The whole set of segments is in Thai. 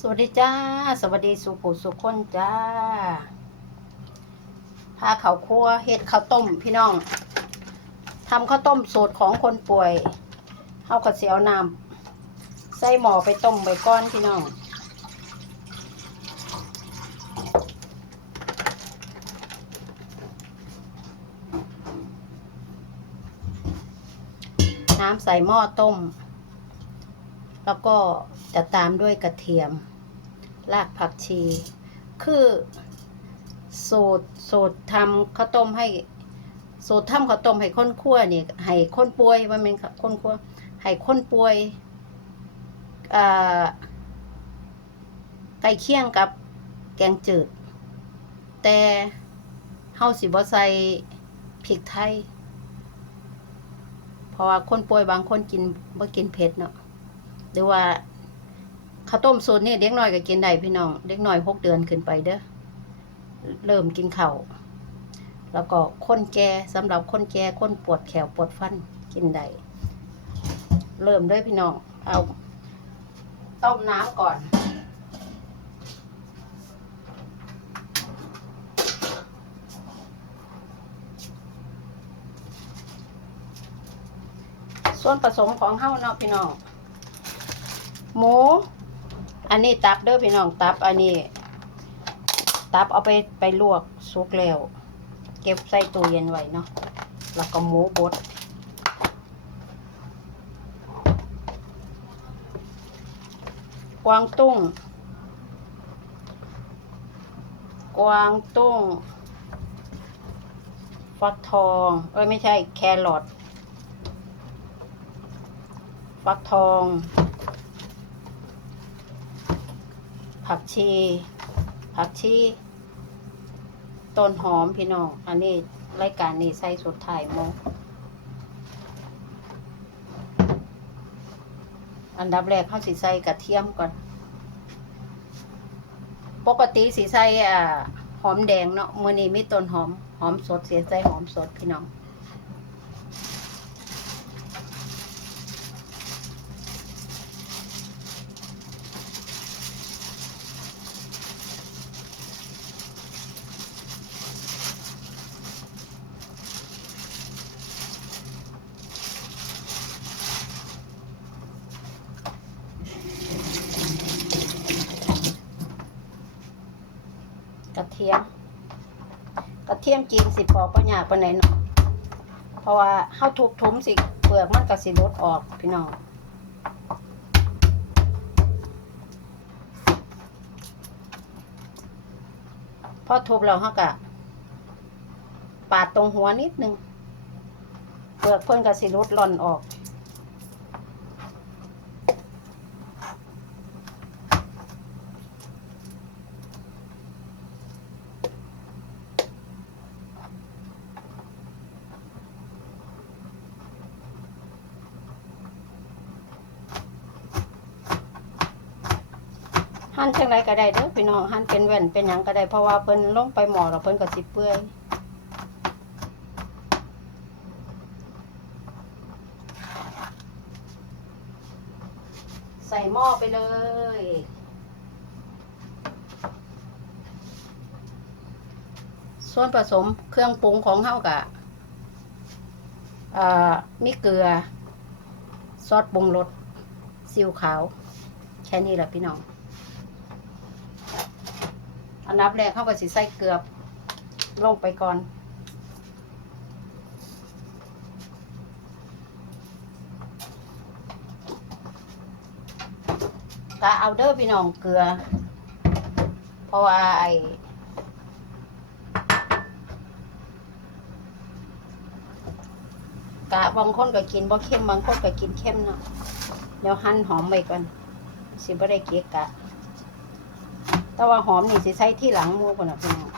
สวัสดีจ้า สวัสดีสุผู้สุคนจ้าพาเขาวครัวเฮ็ดข้าวต้มพี่น้องทำข้าวต้มสูตรของคนป่วยเฮาก็สิเอาน้ำใส่หม้อไปต้มไว้ก่อนพี่น้องน้ำใส่หม้อต้ม แล้วก็จะตามด้วยกระเทียม รากผักชี คือสูตรสูตรทำข้าวต้มให้สูตรทำข้าวต้มให้คนคั่วนี่ให้คนป่วยว่าเป็นคนคั่วให้คนป่วยอ่าใกล้เคียงกับแกงจืด แต่เฮาสิบ่ใส่พริกไทย เพราะว่าคนป่วยบางคนกินบ่กินเผ็ดเนาะ หรือว่าข้าวต้มสูตรนี่เด็กน้อยก็กินได้พี่น้อง เด็กน้อยหกเดือนขึ้นไปเด้อเริ่มกินข้าวแล้วก็คนแก่สำหรับคนแก่คนปวดแขวปวดฟันกินได้เริ่มด้วยพี่น้อง เอาต้มน้ำก่อนส่วนผสมของเฮาเนาะพี่น้อง หมู อันนี้ตับเด้อพี่น้องตับ อันนี้ ตับเอาไปไปลวกสุกแล้ว เก็บใส่ตู้เย็นไว้เนาะแล้วก็หมูบดกวางตุ้ง กวางตุ้ง ฟักทอง เอ้ยไม่ใช่แครอท ฟักทอง ผักชี ผักชีต้นหอมพี่น้อง อันนี้รายการนี้ใส่สุดท้ายโมงอันดับแรกเขาสิใส่กระเทียมก่อน ปกติสิใส่อ่าหอมแดงเนาะมื้อนี้มีต้นหอม หอมสดเสียใส่หอมสดพี่น้อง กระเทียม กระเทียมจีนสิปอกปัญญาปนไหนเนาะเพราะว่าเฮาทุบทุ้มสิเปลือกมันก็สิลดออกพี่น้องพอทุบแล้วเฮาก็ปาดตรงหัวนิดนึงเปลือกเพิ่นก็สิลดหล่อนออก หั่นจังไรก็ได้เด้อพี่น้องหั่นเป็นแว่นเป็นหยังก็ได้เพราะว่าเพิ่นลงไปหมอแล้วเพิ่นก็สิเปื่อยใส่หม้อไปเลย ส่วนผสมเครื่องปรุงของเฮากะมีเกลือ ซอสปรุงรสซีอิ๊วขาว แค่นี้แหละพี่น้อง อันดับแรกเข้าไปสิใส่เกลือลงไปก่อนกะเอาเด้อพี่น้องเกลือ เพราะว่าไอ้กะบางคนก็กินบ่เค็มบางคนก็กินเค็มเนาะเดี๋ยวหั่นหอมไว้ก่อนสิบ่ได้เกะกะ แต่ว่าหอมนี่สิใส่ที่หลังมูก่อนะพี่น้อง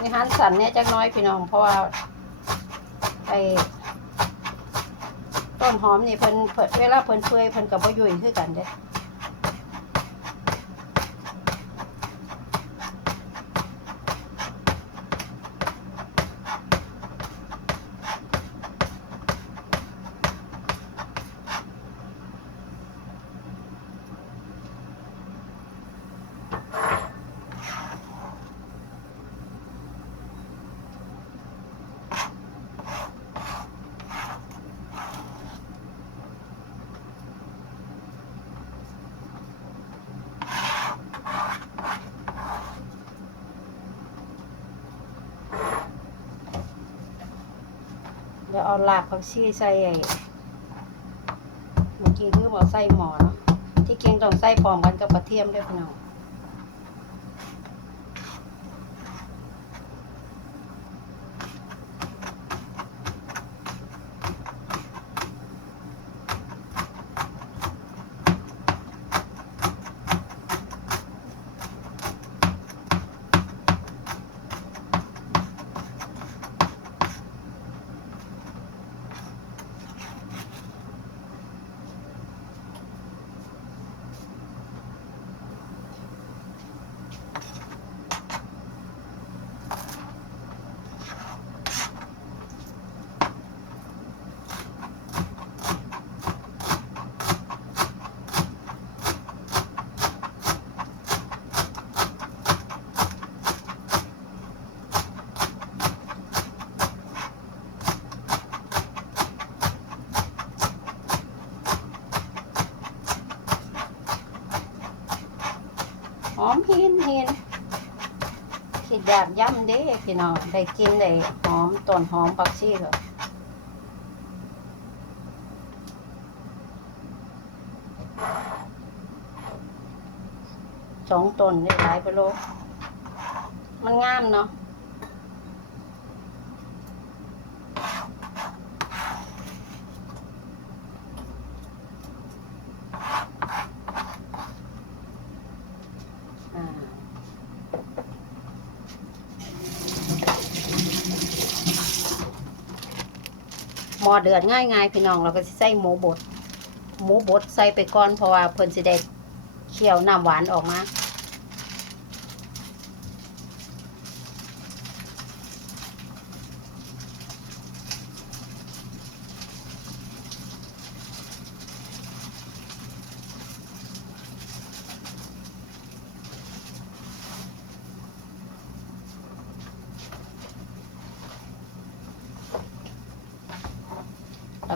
นี่หันสันเนี่ยจักน้อยพี่น้องเพราะว่าไอ ต้นหอมนี่เพิ่นเวลาเพิ่นเปื่อยเพิ่นกับบ่ยุ่ยคือกันเด้ ดี๋ยวเอาลากผักชีใส่เมื่อกี้คือบอกใส่หมอเนาะที่เก่งต้องใส่พร้อมกันกับกระเทียมด้วยพี่น้อง อมหินหินคิดแบบย่ำเด้พี่น้องได้กินได้หอมต้นหอมผักชีเหรอสองต้นได้หลายไปโล มันงามเนาะ มอเดือดง่ายๆพี่น้องเราก็สิใส่หมูบดหมูบดใส่ไปก่อนเพราะว่าเพิ่นสิได้เคี่ยวน้ำหวานออกมา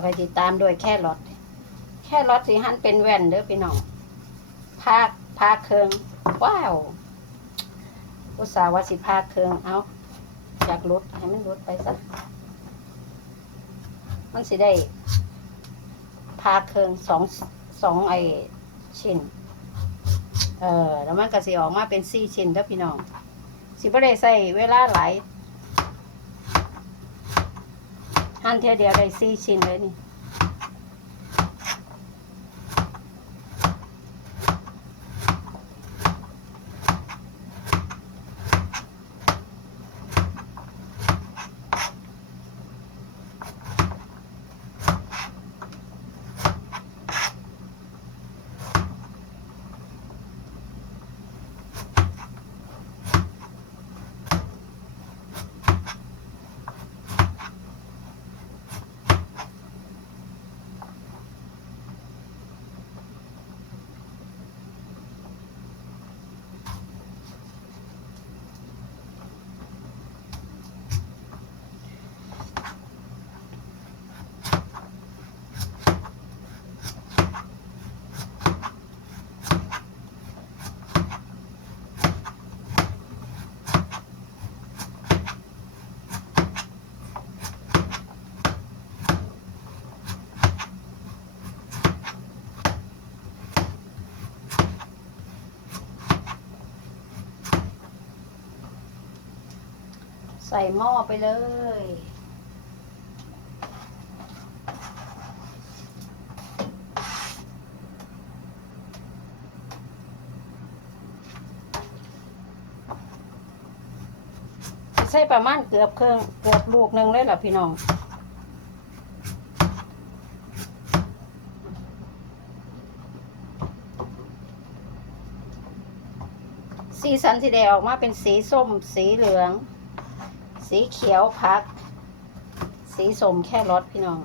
แล้วก็ติดตามด้วยแค่รอทแค่รอทสีหันเป็นแว่นเด้อพี่น้องพากพากเครื่องว้าวอุตส่าห์ว่าสิพากเครื่องเอาอยากลดให้มันลดไปซะมันสิได้พากเครื่องสองสองไอชิ้นเออแล้วมันก็สิออกมาเป็นสี่ชิ้นเด้อพี่น้องสิบ่ได้ใส่เวลาหลาย หั่นเทียเดียวได้สี่ชิ้นเลยนี่ ใส่หม้อไปเลย ใส่ประมาณเกือบเครื่องเกือบลูกหนึ่งเลยล่ะพี่น้องสีสันสีแดงออกมาเป็นสีส้มสีเหลือง สีเขียวพัก สีส้มแค่รสพี่น้อง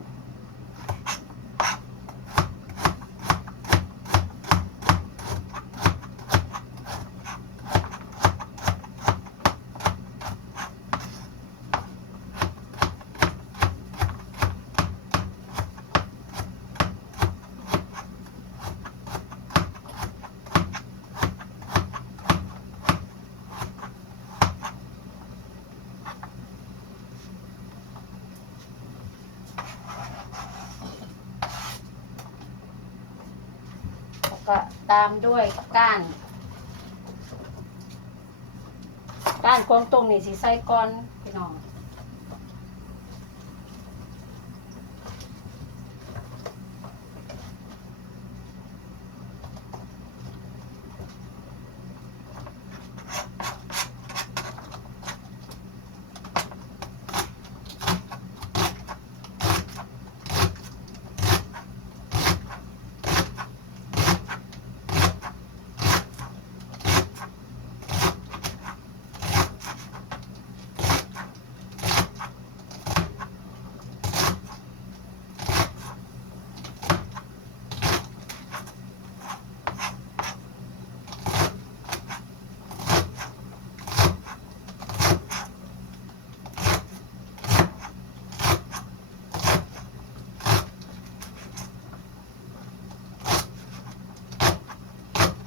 ก็ตามด้วยก้านก้านกวงตรงนี่สิใส่ก้อนพี่น้อง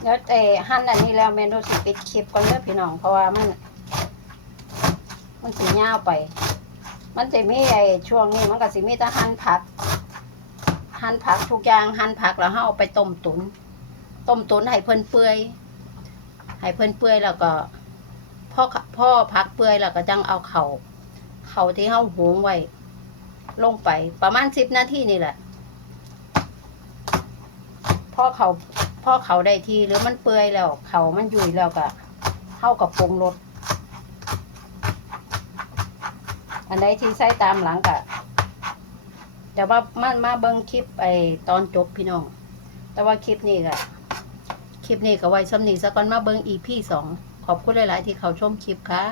แล้วแต่หั่นอันนี้แล้วเมนูสิปิดคลิปก่อนเด้อพี่น้องเพราะว่ามัน มันสิยาวไป มันจะมีไอ้ช่วงนี้มันก็สิมีแต่หั่นผัก หั่นผักทุกอย่างหั่นผักแล้วเฮาเอาไปต้มตุน ต้มตุนให้เพิ่นเปื่อยให้เพิ่นเปื่อยแล้วก็พ่อพ่อผักเปื่อยแล้วก็จังเอาเขาเข่าที่เฮาหุงไว้ลงไปประมาณ10นาทีนี่แหละพ่อเขา อเขาได้ทีหรือมันเปื่อยแล้ว เขามันยุ่ยแล้วก็เข้ากับปรุงรสอันใดที่ใส่ตามหลังกะแต่ว่ามันมาเบิ่งคลิปไอตอนจบพี่น้อง แต่ว่าคลิปนี้ก็คลิปนี้ก็ไว้สำนีสักก่อนมาเบิ่งอีพีสองขอบคุณหลาย ๆ ที่เขาชมคลิปค่ะ